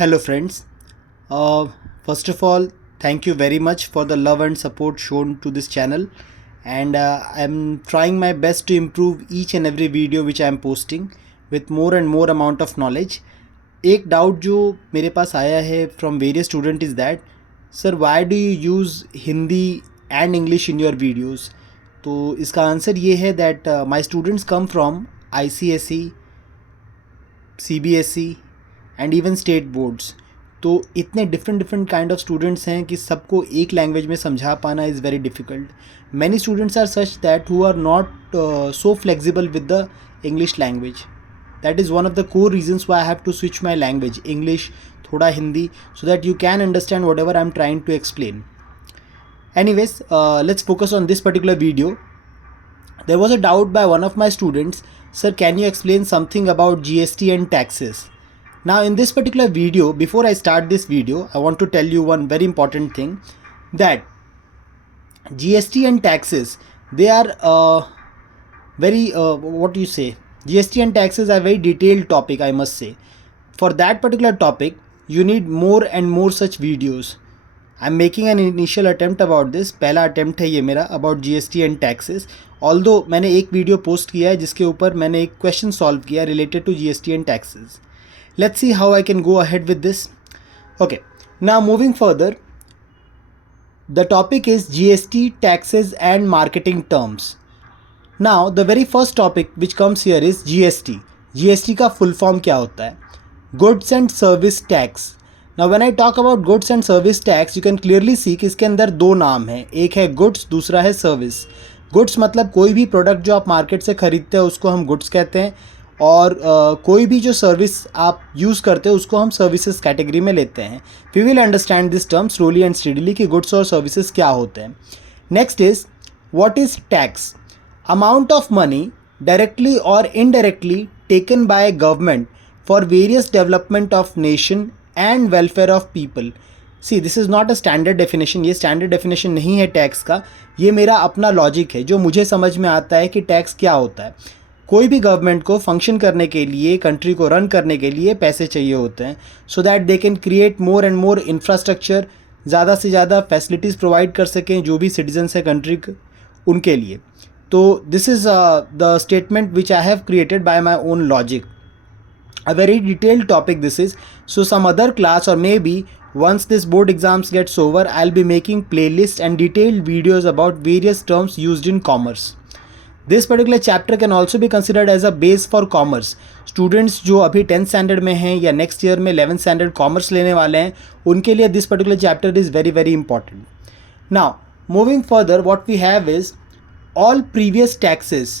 Hello, friends. First of all, thank you very much for the love and support shown to this channel. And I'm trying my best to improve each and every video which I'm posting with more and more amount of knowledge. एक doubt जो मेरे पास आया है from various student is that sir why do you use Hindi and English in your videos. तो इसका answer ये है that my students come from ICSE, CBSE and even state boards. तो इतने डिफरेंट काइंड ऑफ स्टूडेंट्स हैं कि सबको एक लैंग्वेज में समझा पाना is very difficult. Many students are such that who are not so flexible with the English language. That is one of the core reasons why I have to switch my language English थोड़ा Hindi so that you can understand whatever I am trying to explain. Anyways, let's focus on this particular video. There was a doubt by one of my students, sir, can you explain something about GST and taxes? Now in this particular video, before I start this video, I want to tell you one very important thing, that GST and taxes, they are very what do you say, GST and taxes are very detailed topic, I must say. For that particular topic you need more and more such videos. I'm making an initial attempt about this, पहला attempt है ये मेरा about GST and taxes. Although मैंने एक video post किया है जिसके ऊपर मैंने एक क्वेश्चन सॉल्व किया related to GST and taxes. Let's see how I can go ahead with this. Okay, now moving further, the topic is GST, taxes and marketing terms. Now the very first topic which comes here is GST. GST का full form क्या होता है? Goods and Service Tax. Now when I talk about goods and service tax, you can clearly see कि इसके अंदर दो नाम हैं, एक है goods, दूसरा है service. Goods मतलब कोई भी प्रोडक्ट जो आप मार्केट से ख़रीदते हैं उसको हम goods कहते हैं, और कोई भी जो सर्विस आप यूज़ करते हो उसको हम सर्विसेज कैटेगरी में लेते हैं. We will understand this term slowly and steadily कि गुड्स और सर्विसेज क्या होते हैं. Next is what is tax? Amount of money directly और indirectly taken by government for various development of nation and welfare of people. See this is not a standard definition, ये standard definition नहीं है tax का, ये मेरा अपना logic है जो मुझे समझ में आता है कि टैक्स क्या होता है. कोई भी गवर्नमेंट को फंक्शन करने के लिए, कंट्री को रन करने के लिए पैसे चाहिए होते हैं so that they can create more and more infrastructure, ज़्यादा से ज़्यादा फैसिलिटीज़ प्रोवाइड कर सकें जो भी सिटीजन्स हैं कंट्री उनके लिए. तो this is the statement which I have created by my own logic. A very detailed topic this is, so some other class or maybe once this board exams gets over, I'll be making playlists and detailed videos about various terms used in commerce. This particular chapter can also be considered as a base for commerce. Students जो अभी 10th standard में हैं या next year में 11th standard commerce लेने वाले हैं, उनके लिए this particular chapter is very very important. Now moving further, what we have is all previous taxes,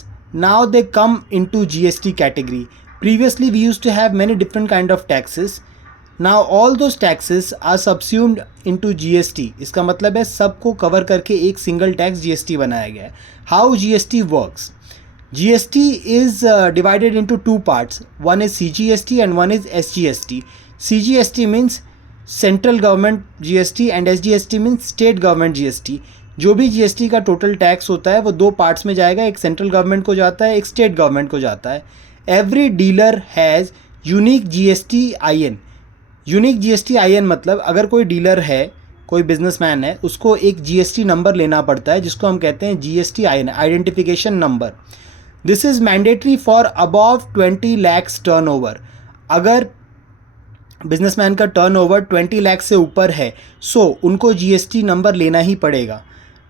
now they come into GST category. Previously we used to have many different kind of taxes. Now all those taxes are subsumed into GST. इसका मतलब है सबको cover करके एक single tax GST बनाया गया है. How GST works? GST is divided into two parts. One is CGST and one is SGST. CGST means Central Government GST and SGST means State Government GST. जो भी GST का total tax होता है वो दो पार्ट्स में जाएगा, एक सेंट्रल गवर्नमेंट को जाता है, एक स्टेट गवर्नमेंट को जाता है. Every dealer has unique GST IN. Unique GST IN मतलब अगर कोई डीलर है, कोई बिजनेसमैन है, उसको एक GST नंबर लेना पड़ता है जिसको हम कहते हैं GST IN, identification number. This is mandatory for above 20 lakhs turn over. अगर बिजनेसमैन का टर्न ओवर 20 लाख से ऊपर है सो उनको GST नंबर लेना ही पड़ेगा.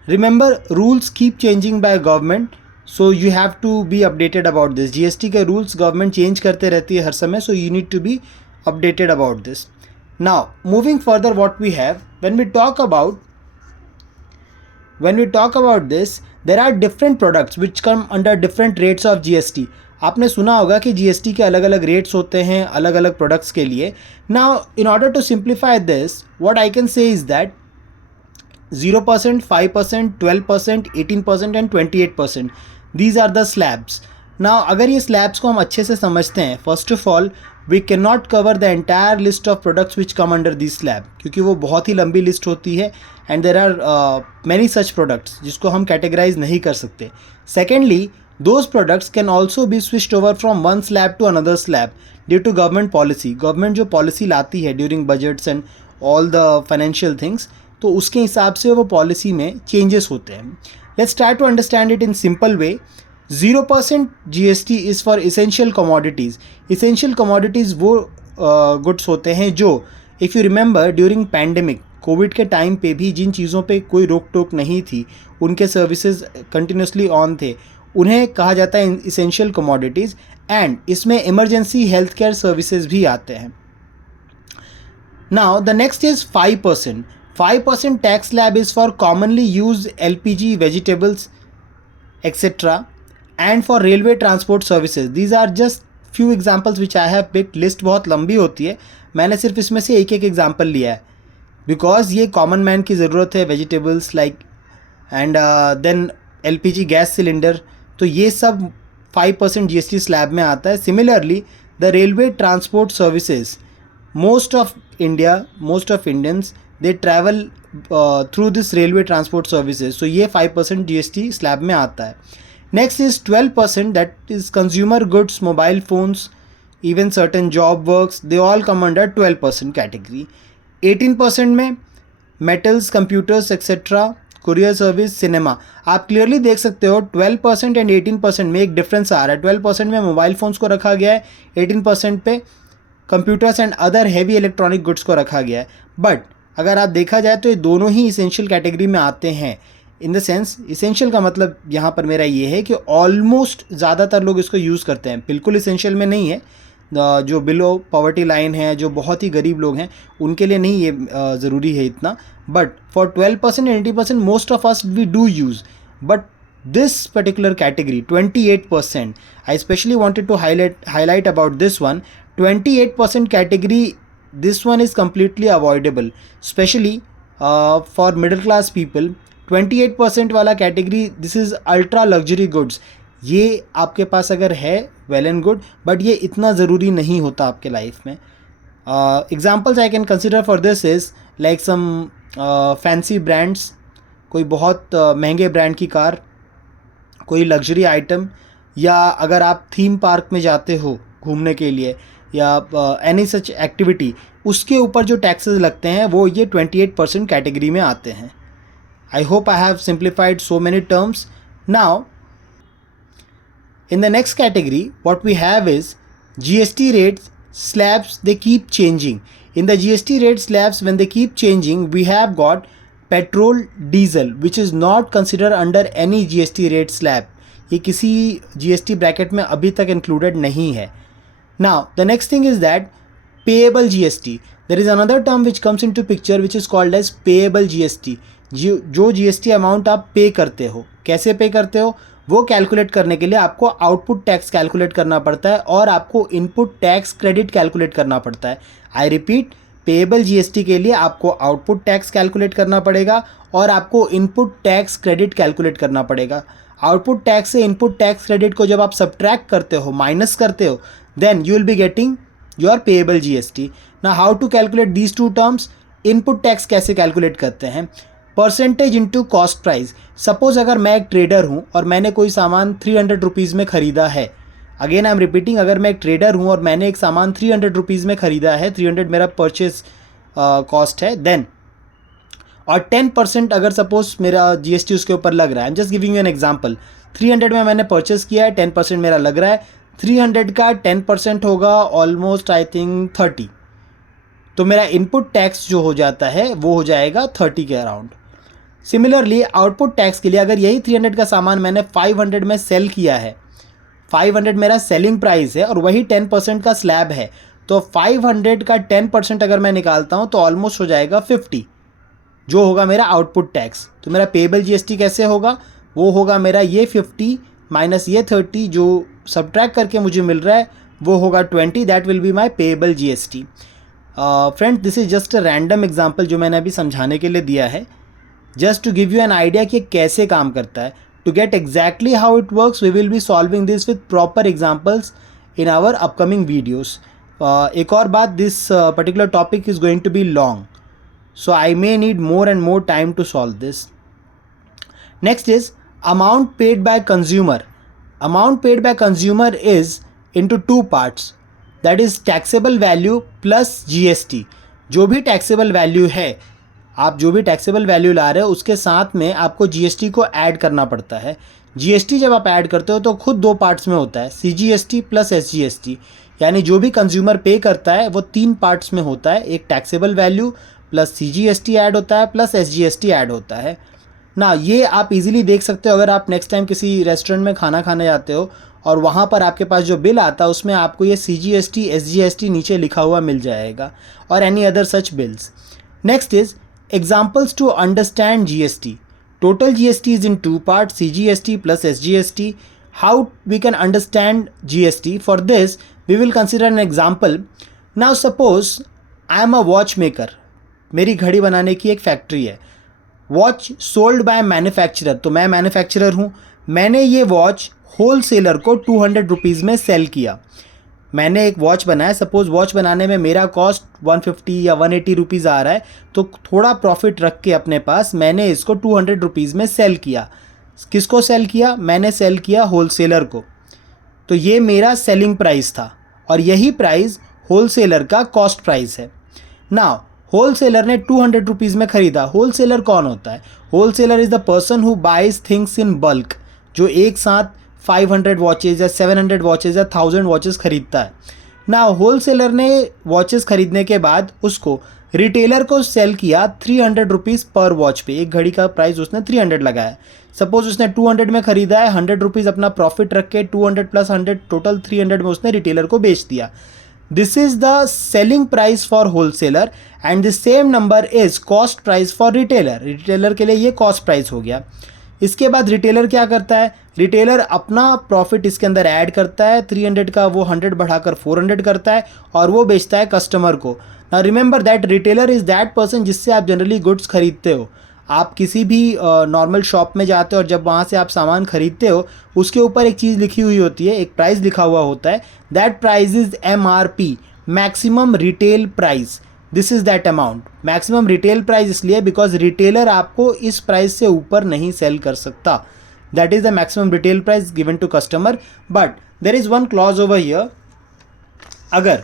Remember, rules keep changing by government, so you have to be updated about this. GST के रूल्स गवर्नमेंट चेंज करते रहती है हर समय, so you need to be updated about this. Now moving further, what we have when we talk about this, there are different products which come under different rates of GST. आपने सुना होगा कि GST के अलग अलग rates होते हैं अलग अलग प्रोडक्ट्स के लिए. Now in order to simplify this, what I can say is that 0%, 5%, 12%, 18% and 28%. These are the slabs. Now अगर ये slabs को हम अच्छे से समझते हैं, first of all we cannot cover the entire list of products which come under this slab, क्योंकि वो बहुत ही लंबी लिस्ट होती है and there are many such products जिसको हम categorize नहीं कर सकते. Secondly, Those products can also be switched over from one slab to another slab due to government policy. Government जो policy लाती है during budgets and all the financial things, तो उसके हिसाब से वो policy में changes होते हैं. Let's try to understand it in simple way. 0% GST is for essential commodities. Essential commodities वो goods होते हैं जो, if you remember during pandemic, Covid के टाइम पे भी जिन चीज़ों पे कोई रोक टोक नहीं थी, उनके सर्विसेज कंटिन्यूसली ऑन थे, उन्हें कहा जाता है इसेंशियल कमोडिटीज़. एंड इसमें इमरजेंसी हेल्थ केयर सर्विसेज भी आते हैं. Now the next is 5%. 5% tax slab is for commonly use LPG, vegetables etcetera and for railway transport services. These are just few examples which I have picked. List बहुत लंबी होती है, मैंने सिर्फ इसमें से एक एक एग्जाम्पल लिया है बिकॉज ये कॉमन मैन की ज़रूरत है. Vegetables like and then LPG gas cylinder, तो ये सब 5% GST स्लैब में आता है. Similarly the railway transport services, most of Indians they travel through this railway transport services, so ये 5% GST स्लैब में आता है. Next is 12%, that is consumer goods, mobile phones, even certain job works, they all come under 12% category. 18% में metals, computers etcetera, courier service, cinema. आप clearly देख सकते हो 12% and 18% में एक डिफरेंस आ रहा है. 12% में मोबाइल फ़ोन्स को रखा गया है, 18% पे computers and other heavy electronic goods को रखा गया है. बट अगर आप देखा जाए तो ये दोनों ही इसेंशियल कैटेगरी में आते हैं. इन द सेंस इसेंशियल का मतलब यहाँ पर मेरा ये है कि ऑलमोस्ट ज़्यादातर लोग इसको यूज़ करते हैं. बिल्कुल इसेंशियल में नहीं है, जो बिलो पॉवर्टी लाइन है, जो बहुत ही गरीब लोग हैं, उनके लिए नहीं ये ज़रूरी है इतना. But for 12% and 80% most of us we do use. But this particular category 28%, I specially wanted to highlight about this one. 28% category, this one is completely avoidable, specially for middle class people. 28% वाला category, this is ultra luxury goods. ये आपके पास अगर है well and good, but ये इतना ज़रूरी नहीं होता आपके लाइफ में. Examples I can consider for this is like some fancy brands, कोई बहुत महंगे ब्रांड की कार, कोई लग्जरी आइटम, या अगर आप थीम पार्क में जाते हो घूमने के लिए या एनी सच एक्टिविटी, उसके ऊपर जो टैक्सेस लगते हैं वो ये 28% कैटेगरी में आते हैं. I hope I have simplified so many terms. Now in the next category, what we have is GST rates slabs, they keep changing. In the GST rate slabs, when they keep changing, we have got petrol, diesel, which is not considered under any GST rate slab. ये किसी GST bracket में अभी तक included नहीं है. Now, the next thing is that payable GST. There is another term which comes into picture which is called as payable GST. जो GST amount आप पे करते हो, कैसे पे करते हो, वो कैलकुलेट करने के लिए आपको आउटपुट टैक्स कैलकुलेट करना पड़ता है और आपको इनपुट टैक्स क्रेडिट कैलकुलेट करना पड़ता है. आई रिपीट, पेएबल GST के लिए आपको आउटपुट टैक्स कैलकुलेट करना पड़ेगा और आपको इनपुट टैक्स क्रेडिट कैलकुलेट करना पड़ेगा. आउटपुट टैक्स से इनपुट टैक्स क्रेडिट को जब आप सब्ट्रैक्ट करते हो, माइनस करते हो, then you will be getting your payable GST. Now how to calculate these two terms. Input tax कैसे कैलकुलेट करते हैं, percentage into cost price. Suppose अगर मैं एक ट्रेडर हूँ और मैंने कोई सामान 300 रुपीज़ में ख़रीदा है. अगेन आई एम रिपीटिंग, अगर मैं एक ट्रेडर हूँ और मैंने एक सामान 300 रुपीज़ में ख़रीदा है, 300 मेरा परचेज कॉस्ट है, देन और 10% अगर सपोज मेरा GST उसके ऊपर लग रहा है. I am just giving you an example. 300 में मैंने परचेस किया है, 10% मेरा लग रहा है. 300 का 10% होगा ऑलमोस्ट आई थिंक 30. तो मेरा इनपुट टैक्स जो हो जाता है वो हो जाएगा 30 के अराउंड. सिमिलरली आउटपुट टैक्स के लिए अगर यही 300 का सामान मैंने 500 में सेल किया है, 500 मेरा सेलिंग प्राइस है और वही 10% का स्लैब है, तो 500 का 10% अगर मैं निकालता हूँ तो ऑलमोस्ट हो जाएगा 50, जो होगा मेरा आउटपुट टैक्स. तो मेरा पेएबल GST कैसे होगा, वो होगा मेरा ये 50 माइनस ये 30 जो सब्ट्रैक्ट करके मुझे मिल रहा है, वो होगा 20. That will be my payable GST. Friends, this is just a random example जो मैंने अभी समझाने के लिए दिया है, just to give you an idea कि कैसे काम करता है. To get exactly how it works, we will be solving this with proper examples in our upcoming videos. एक और बात, this particular topic is going to be long, so I may need more and more time to solve this. Next is amount paid by consumer. Amount paid by consumer is into two parts, that is taxable value plus GST. जो भी taxable value है, आप जो भी taxable value ला रहे हो उसके साथ में आपको जीएसटी को ऐड करना पड़ता है। जीएसटी जब आप ऐड करते हो तो खुद दो पार्ट्स में होता है, सीजीएसटी प्लस एसजीएसटी, यानी जो भी कंज्यूमर पे करता है वो तीन पार्ट्स में होता है, एक taxable value plus CGST add होता है प्लस एसजीएसटी ऐड होता है ना। ये आप इजीली देख सकते हो अगर आप नेक्स्ट टाइम किसी रेस्टोरेंट में खाना खाने जाते हो और वहाँ पर आपके पास जो बिल आता है उसमें आपको ये सीजीएसटी एसजीएसटी नीचे लिखा हुआ मिल जाएगा, और any other such bills. Next is examples to understand GST. Total GST is in two parts, CGST plus SGST. How we can understand GST? For this, we will consider an example. Now suppose I am a watchmaker. मेरी घड़ी बनाने की एक factory है। Watch sold by manufacturer, तो मैं manufacturer हूँ। मैंने ये वॉच होलसेलर को 200 रुपीज़ में सेल किया। मैंने एक वॉच बनाया, सपोज़ वॉच बनाने में मेरा कॉस्ट 150 या 180 रुपीज़ आ रहा है, तो थोड़ा प्रॉफिट रख के अपने पास मैंने इसको 200 रुपीज़ में सेल किया। किसको सेल किया? मैंने सेल किया होलसेलर को। तो ये मेरा सेलिंग प्राइस था और यही प्राइस होलसेलर का कॉस्ट प्राइस है। नाउ होलसेलर ने 200 रुपीज़ में ख़रीदा। होलसेलर कौन होता है? Wholesaler is the person who buys things in bulk, जो एक साथ 500 वॉचेज़ या 700 वॉचेज़ या 1000 वॉचेज़ ख़रीदता है ना। होलसेलर ने वॉचेज़ ख़रीदने के बाद उसको रिटेलर को सेल किया 300 रुपीज़ पर वॉच पे। एक घड़ी का प्राइस उसने 300 लगाया। सपोज़ उसने 200 में ख़रीदा है, 100 रुपीज़ अपना प्रॉफिट रख के 200 प्लस 100 टोटल 300 में उसने रिटेलर को बेच दिया। This is the selling price for wholesaler and the same number is cost price for retailer. Retailer के लिए ये कॉस्ट प्राइस हो गया। इसके बाद रिटेलर क्या करता है? रिटेलर अपना प्रॉफिट इसके अंदर ऐड करता है, 300 का वो 100 बढ़ाकर 400 करता है और वो बेचता है कस्टमर को। Now remember that retailer is that person जिससे आप जनरली गुड्स खरीदते हो। आप किसी भी नॉर्मल शॉप में जाते हो और जब वहाँ से आप सामान खरीदते हो उसके ऊपर एक चीज़ लिखी हुई होती है, एक प्राइस लिखा हुआ होता है। That price is MRP, maximum retail price. This is that amount. Maximum retail price इसलिए बिकॉज रिटेलर आपको इस प्राइस से ऊपर नहीं सेल कर सकता। That is the maximum retail price given to customer. But there is one clause over here, अगर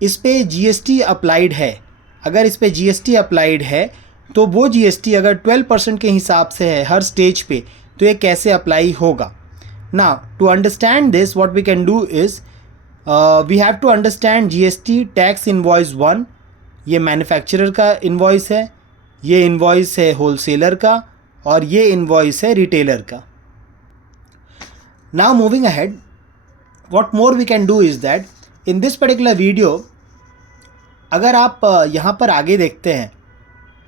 इस पे जीएसटी अप्लाइड है, अगर इस पे जीएसटी अप्लाइड है तो वो जीएसटी अगर 12% के हिसाब से है हर स्टेज पे, तो ये कैसे अप्लाई होगा? ना to understand this what we can do is we have to understand GST tax invoice 1। ये मैन्युफैक्चरर का इनवॉइस है, ये इनवॉइस है होलसेलर का, और ये इनवॉइस है रिटेलर का। Now moving ahead, what more we can do is that in this particular video, अगर आप यहाँ पर आगे देखते हैं,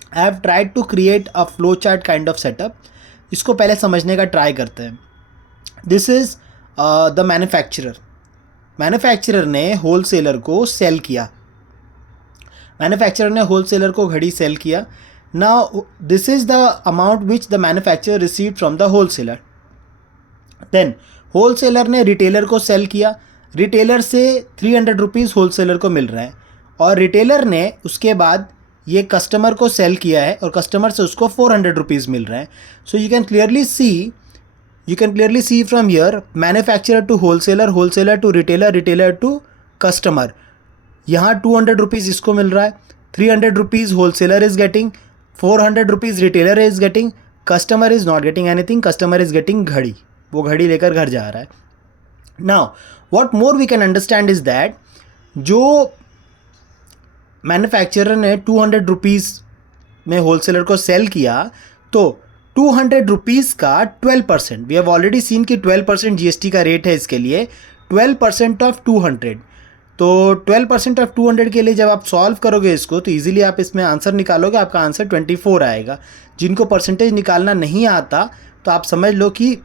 I have tried to create a flow chart kind of setup. इसको पहले समझने का ट्राई करते हैं। This is the manufacturer. Manufacturer ने होलसेलर को सेल किया। मैन्युफैक्चरर ने होलसेलर को घड़ी सेल किया। Now this is the amount which the manufacturer received from the wholesaler. Then wholesaler ने रिटेलर को सेल किया। रिटेलर से 300 रुपीज़ होलसेलर को मिल रहे हैं और रिटेलर ने उसके बाद ये कस्टमर को सेल किया है और कस्टमर से उसको 400 रुपीज़ मिल रहे हैं। So you can clearly see from here manufacturer to wholesaler, wholesaler to retailer, retailer to customer. यहाँ 200 रुपीज़ इसको मिल रहा है, 300 rupees wholesaler is getting, 400 rupees retailer is getting, customer is not getting anything, customer is getting घड़ी। वो घड़ी लेकर घर जा रहा है। Now what more we can understand is that जो मैन्युफैक्चरर ने 200 रुपीज़ में होलसेलर को सेल किया, तो 200 रुपीज़ का 12%, वी हैव ऑलरेडी सीन कि 12% जीएसटी का रेट है इसके लिए। 12% ऑफ 200, तो 12% ऑफ 200 के लिए जब आप सॉल्व करोगे इसको तो इजीली आप इसमें आंसर निकालोगे, आपका आंसर 24 आएगा। जिनको परसेंटेज निकालना नहीं आता तो आप समझ लो कि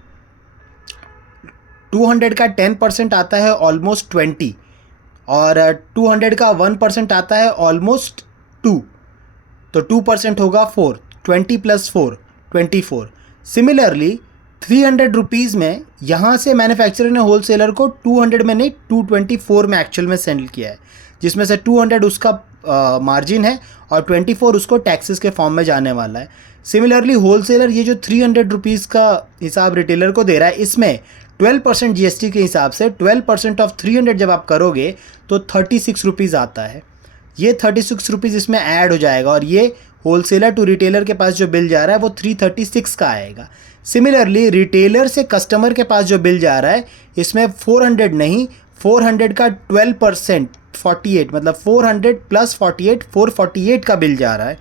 200 का 10% आता है ऑलमोस्ट 20, और 200 का 1% आता है ऑलमोस्ट 2, तो 2% होगा 4, 20 प्लस 4 24। सिमिलरली 300 रुपीज़ में यहाँ से मैन्युफैक्चरर ने होलसेलर को 200 में नहीं 224 में एक्चुअल में सेंड किया है, जिसमें से 200 उसका मार्जिन है और 24 उसको टैक्सेस के फॉर्म में जाने वाला है। सिमिलरली होलसेलर ये जो 300 रुपीज़ का हिसाब रिटेलर को दे रहा है, इसमें 12% GST के हिसाब से 12% ऑफ 300 जब आप करोगे तो 36 रुपीज़ आता है। ये 36 रुपीज़ इसमें ऐड हो जाएगा और ये होलसेलर टू रिटेलर के पास जो बिल जा रहा है वो 336 का आएगा। सिमिलरली रिटेलर से कस्टमर के पास जो बिल जा रहा है इसमें 400 नहीं, 400 का 12% 48, मतलब 400 प्लस 48, 448 का बिल जा रहा है।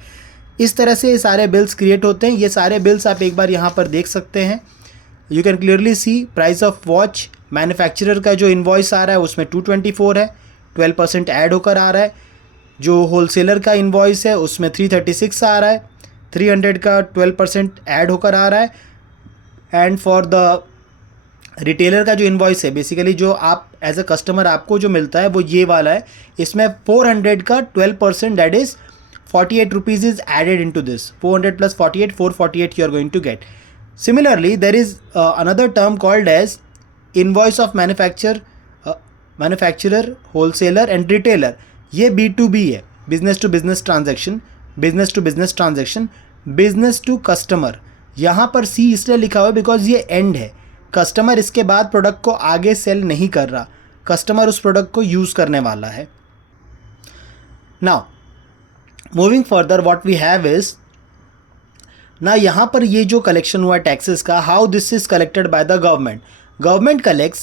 इस तरह से ये सारे बिल्स क्रिएट होते हैं। ये सारे बिल्स आप एक बार यहाँ पर देख सकते हैं। You can clearly C price of watch manufacturer का जो इन्वॉइस आ रहा है उसमें 224 है, 12% ऐड होकर आ रहा है। जो होलसेलर का इन्वॉइस है उसमें 336 आ रहा है, 300 का 12% ऐड होकर आ रहा है। एंड फॉर द रिटेलर का जो इन्वॉइस है, बेसिकली जो आप एज अ कस्टमर आपको जो मिलता है वो ये वाला है। इसमें 400 का 12% that is 48 rupees is added into this. 400 plus 48, 448 you are going to get. Similarly, there is another term called as invoice of manufacturer, wholesaler and retailer. ये B2B है, business to business transaction, business to business transaction, business to customer। यहाँ पर C इसलिए लिखा हुआ है because ये and है। कस्टमर इसके बाद प्रोडक्ट को आगे सेल नहीं कर रहा, कस्टमर उस प्रोडक्ट को यूज़ करने वाला है। Now moving further what we have is ना, यहाँ पर ये जो कलेक्शन हुआ टैक्सेस का, how this is collected by the government. Government collects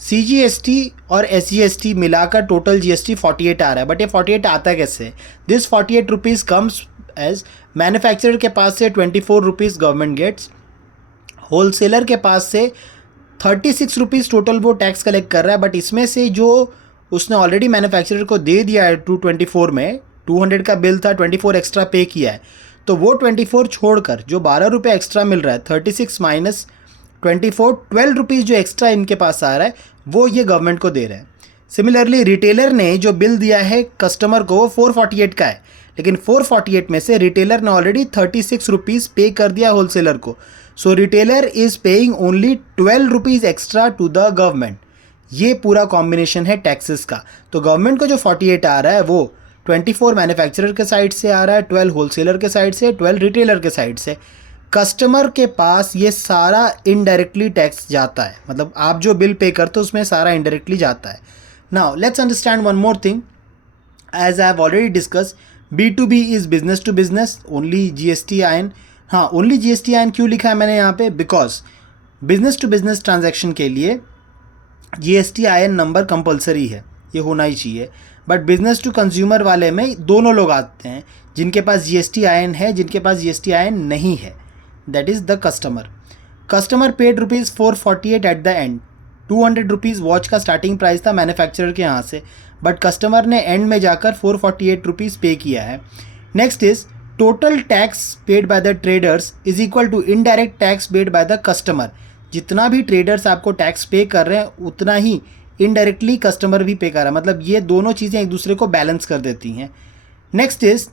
CGST और SGST मिलाकर टोटल GST 48 आ रहा है। बट ये 48 आता कैसे? This 48 rupees comes as manufacturer के पास से 24 रुपीज़ गवर्नमेंट गेट्स, होलसेलर के पास से 36 रुपीज़ टोटल वो टैक्स कलेक्ट कर रहा है। बट इसमें से जो उसने ऑलरेडी मैन्युफैक्चरर को दे दिया है 224 में, 200 का बिल था, 24 एक्स्ट्रा पे किया है, तो वो 24 छोड़कर जो 12 रुपये एक्स्ट्रा मिल रहा है, 36 माइनस 24, 12 रुपीज़ जो एक्स्ट्रा इनके पास आ रहा है वो ये गवर्नमेंट को दे रहे हैं। सिमिलरली रिटेलर ने जो बिल दिया है कस्टमर को वो 448 का है, लेकिन 448 में से रिटेलर ने ऑलरेडी 36 रुपीज़ पे कर दिया होलसेलर को। So retailer is paying only 12 rupees extra to the government. ये पूरा कॉम्बिनेशन है टैक्सेस का। तो गवर्नमेंट को जो 48 आ रहा है वो 24 मैन्युफैक्चरर के साइड से आ रहा है, 12 होलसेलर के साइड से, 12 रिटेलर के साइड से। कस्टमर के पास ये सारा इनडायरेक्टली टैक्स जाता है, मतलब आप जो बिल पे करते हो उसमें सारा इनडायरेक्टली जाता है। Now let's understand one more thing, as I have already discuss, B2B is business to business, only GST-IN। हाँ, ओनली GST-IN क्यों लिखा है मैंने यहाँ पे? Because business to business transaction के लिए GST-IN नंबर कंपलसरी है, ये होना ही चाहिए। बट बिजनेस टू कंज्यूमर वाले में दोनों लोग आते हैं, जिनके पास GST-IN है, जिनके पास GST-IN नहीं है, that is the customer. Customer paid rupees 448 at the end. 200 rupees watch का स्टार्टिंग प्राइस था मैन्युफैक्चरर के यहाँ से, बट कस्टमर ने एंड में जाकर 448 रुपीज़ पे किया है। Next is total tax paid by the traders is equal to indirect tax paid by the customer. जितना भी ट्रेडर्स आपको टैक्स पे कर रहे हैं उतना ही इनडायरेक्टली कस्टमर भी पे कर रहा है, मतलब ये दोनों चीज़ें एक दूसरे को बैलेंस कर देती हैं। Next is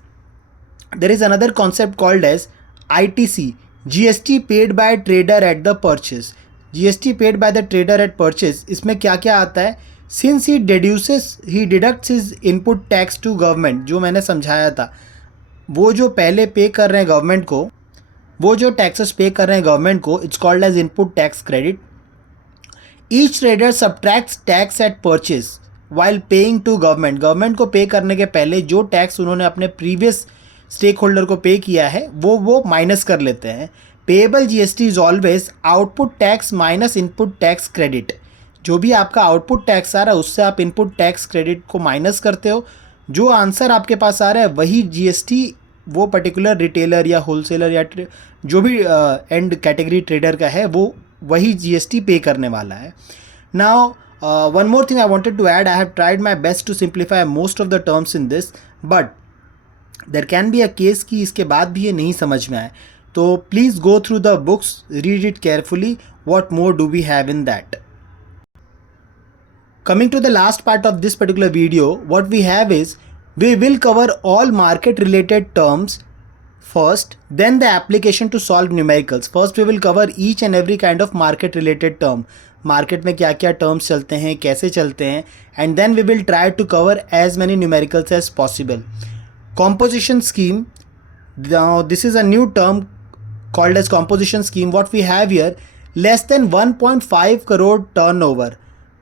there is another concept called as ITC, GST paid by trader at the purchase. GST paid by the trader at purchase, इसमें क्या क्या आता है? Since he deducts his input tax to government, जो मैंने समझाया था, वो जो पहले पे कर रहे हैं गवर्नमेंट को, वो जो टैक्सेस पे कर रहे हैं गवर्नमेंट को, it's called as input tax credit. Each trader subtracts tax at purchase while paying to government. Government को पे करने के पहले जो टैक्स उन्होंने अपने प्रीवियस स्टेक होल्डर को पे किया है वो माइनस कर लेते हैं। Payable GST is always output tax minus input tax credit. जो भी आपका आउटपुट टैक्स आ रहा है उससे आप इनपुट टैक्स क्रेडिट को माइनस करते हो। जो आंसर आपके पास आ रहा है वही GST वो पर्टिकुलर रिटेलर या होलसेलर या जो भी एंड कैटेगरी ट्रेडर का है वो वही GST पे करने वाला है। Now one more thing I wanted to add, I have tried my best to simplify most of the terms in this, but there can be a case कि इसके बाद भी ये नहीं समझ में आए, तो please go through the books, read it carefully, what more do we have in that. Coming to the last part of this particular video, what we have is we will cover all market related terms first, then the application to solve numericals. First we will cover each and every kind of market related term. Market में क्या क्या terms चलते हैं, कैसे चलते हैं, and then we will try to cover as many numericals as possible. Composition scheme. Now this is a new term called as composition scheme. What we have here, less than 1.5 crore turn over,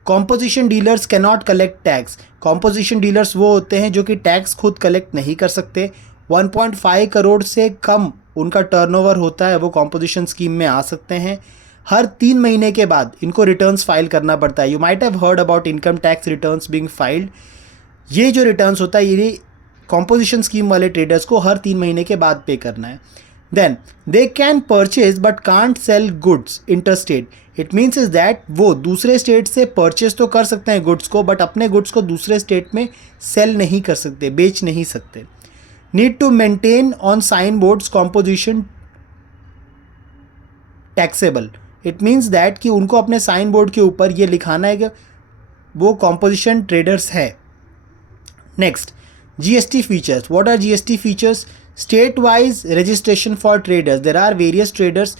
composition dealers can not collect tax. Composition dealers वो होते हैं जो कि tax खुद collect नहीं कर सकते। 1.5 करोड़ से कम उनका टर्नओवर होता है, वो कॉम्पोजिशन स्कीम में आ सकते हैं। हर 3 महीने के बाद इनको रिटर्न्स फाइल करना पड़ता है। You might have heard about income tax returns being filed. ये जो रिटर्न्स होता है ये कॉम्पोजिशन स्कीम वाले ट्रेडर्स को हर 3 महीने के बाद पे करना है। Then they can purchase but can't sell goods interstate. It means is that वो दूसरे स्टेट से परचेज तो कर सकते हैं गुड्स को, बट अपने गुड्स को दूसरे स्टेट में सेल नहीं कर सकते, बेच नहीं सकते। Need to maintain on sign boards composition taxable. It means that कि उनको अपने साइन बोर्ड के ऊपर ये लिखाना है कि वो कॉम्पोजिशन ट्रेडर्स है। Next, GST features. What are GST features? State wise registration for traders. There are various traders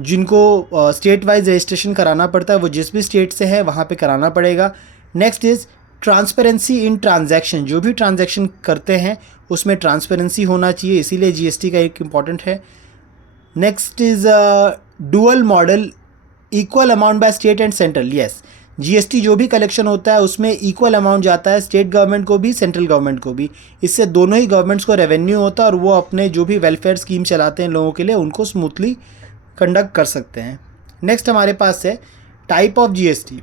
जिनको स्टेट वाइज रजिस्ट्रेशन कराना पड़ता है, वो जिस भी स्टेट से है वहाँ पे कराना पड़ेगा। Next is transparency in transaction. जो भी ट्रांजैक्शन करते हैं उसमें ट्रांसपेरेंसी होना चाहिए, इसीलिए GST का एक इम्पॉर्टेंट है। Next is dual model, equal amount by state and central. Yes, GST जो भी कलेक्शन होता है उसमें इक्वल अमाउंट जाता है स्टेट गवर्नमेंट को भी, सेंट्रल गवर्नमेंट को भी। इससे दोनों ही गवर्नमेंट्स को रेवेन्यू होता है और वो अपने जो भी वेलफेयर स्कीम चलाते हैं लोगों के लिए उनको स्मूथली कंडक्ट कर सकते हैं। नेक्स्ट हमारे पास है type of GST।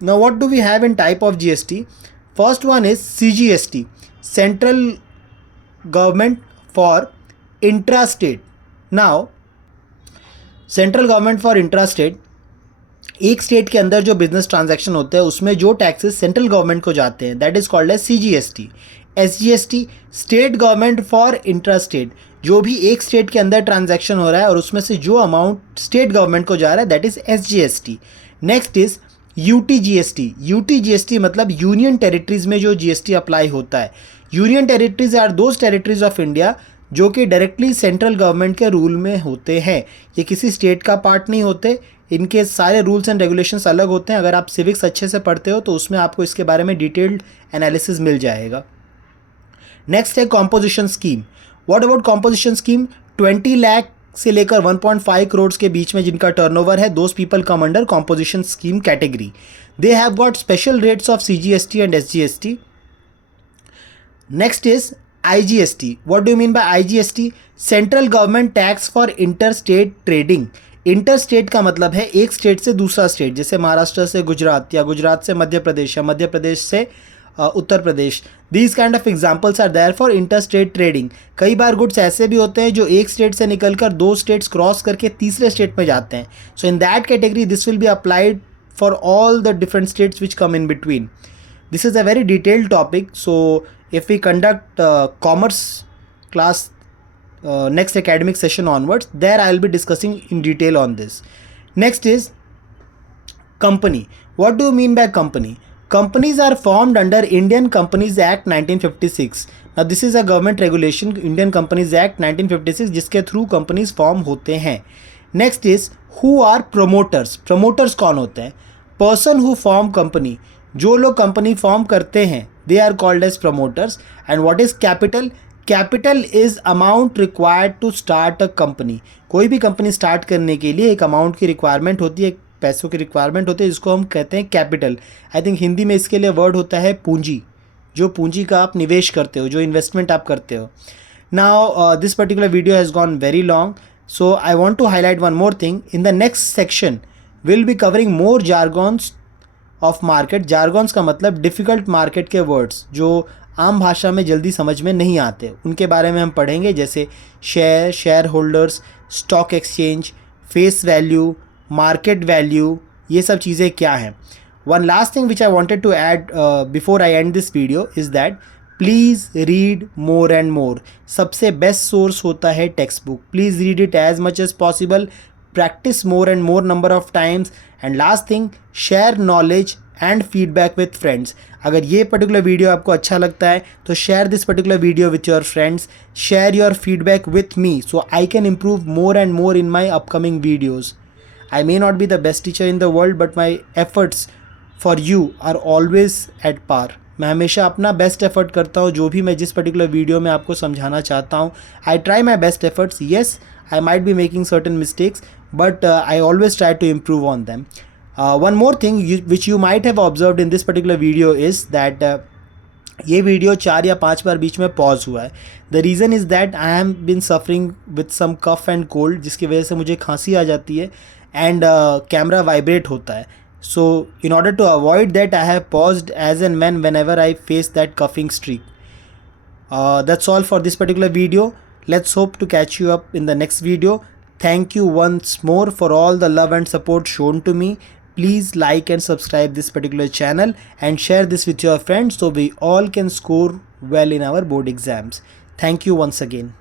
Now what do we have in type of GST? First one is CGST, central government for intra state. Now central government for intra state, एक स्टेट के अंदर जो बिजनेस ट्रांजैक्शन होते हैं उसमें जो टैक्सेस सेंट्रल गवर्नमेंट को जाते हैं that is called as CGST। SGST, state government for intra state, जो भी एक स्टेट के अंदर ट्रांजैक्शन हो रहा है और उसमें से जो अमाउंट स्टेट गवर्नमेंट को जा रहा है that is SGST। Next is UTGST। UTGST मतलब यूनियन टेरिटरीज में जो GST अप्लाई होता है। Union territories are those territories of India जो कि डायरेक्टली सेंट्रल गवर्नमेंट के रूल में होते हैं, ये किसी स्टेट का पार्ट नहीं होते, इनके सारे रूल्स एंड रेगुलेशंस अलग होते हैं। अगर आप सिविक्स अच्छे से पढ़ते हो तो उसमें आपको इसके बारे में डिटेल्ड एनालिसिस मिल जाएगा। नेक्स्ट है composition scheme. What about composition scheme? 20 lakh से लेकर 1.5 करोड़ के बीच में जिनका टर्नओवर है, those people come under composition scheme category. They have got special rates of CGST and SGST। Next is IGST. What do you mean by IGST? Central government tax for inter state trading. Inter state का मतलब है एक state से दूसरा state, जैसे महाराष्ट्र से गुजरात या गुजरात से मध्य प्रदेश या मध्य प्रदेश से Uttar Pradesh. These kind of examples are there for inter state trading. कई बार गुड्स ऐसे भी होते हैं जो एक स्टेट से निकलकर 2 स्टेट्स क्रॉस करके तीसरे स्टेट में जाते हैं। So in that category this will be applied for all the different states which come in between. This is a very detailed topic, so if we conduct commerce class next academic session onwards, there I will be discussing in detail on this. Next is company. What do you mean by company? Companies are formed under Indian Companies Act 1956. Now this is a government regulation, Indian Companies Act 1956, जिसके through companies form होते हैं। Next is who are promoters. Promoters कौन होते हैं? Person who form company. जो लोग company form करते हैं they are called as promoters. And what is capital? Capital is amount required to start a company. कोई भी कंपनी स्टार्ट करने के लिए एक अमाउंट की रिक्वायरमेंट होती है, एक पैसों की रिक्वायरमेंट होती है, जिसको हम कहते हैं कैपिटल। आई थिंक हिंदी में इसके लिए वर्ड होता है पूंजी, जो पूंजी का आप निवेश करते हो, जो इन्वेस्टमेंट आप करते हो। Now this particular video has gone very long, so I want to highlight one more thing. In the next section will be covering more jargons of market. Jargons का मतलब डिफ़िकल्ट मार्केट के words जो आम भाषा में जल्दी समझ में नहीं आते, उनके बारे में हम पढ़ेंगे, जैसे share, shareholders, stock exchange, face value, market value, ये सब चीज़ें क्या हैं। One last thing which I wanted to add before I end this video is that please read more and more. सबसे बेस्ट सोर्स होता है textbook. Please read it as much as possible, practice more and more number of times, and last thing, share knowledge and feedback with friends. अगर ये particular video आपको अच्छा लगता है तो share this particular video with your friends, share your feedback with me so I can improve more and more in my upcoming videos. I may not be the best teacher in the world, but my efforts for you are always at par. मैं हमेशा अपना best effort करता हूँ, जो भी मैं जिस particular video में आपको समझाना चाहता हूँ। I try my best efforts. Yes, I might be making certain mistakes, but I always try to improve on them. One more thing which you might have observed in this particular video is that ये video 4 या 5 बार बीच में pause हुआ है. The reason is that I have been suffering with some cough and cold, जिसकी वजह से मुझे खांसी आ जाती है एंड कैमरा वाइब्रेट होता है. So in order to avoid that I have paused as and whenever I face that coughing streak. That's all for this particular video. Let's hope to catch you up in the next video. Thank you once more for all the love and support shown to me. Please like and subscribe this particular channel and share this with your friends so we all can score well in our board exams. Thank you once again.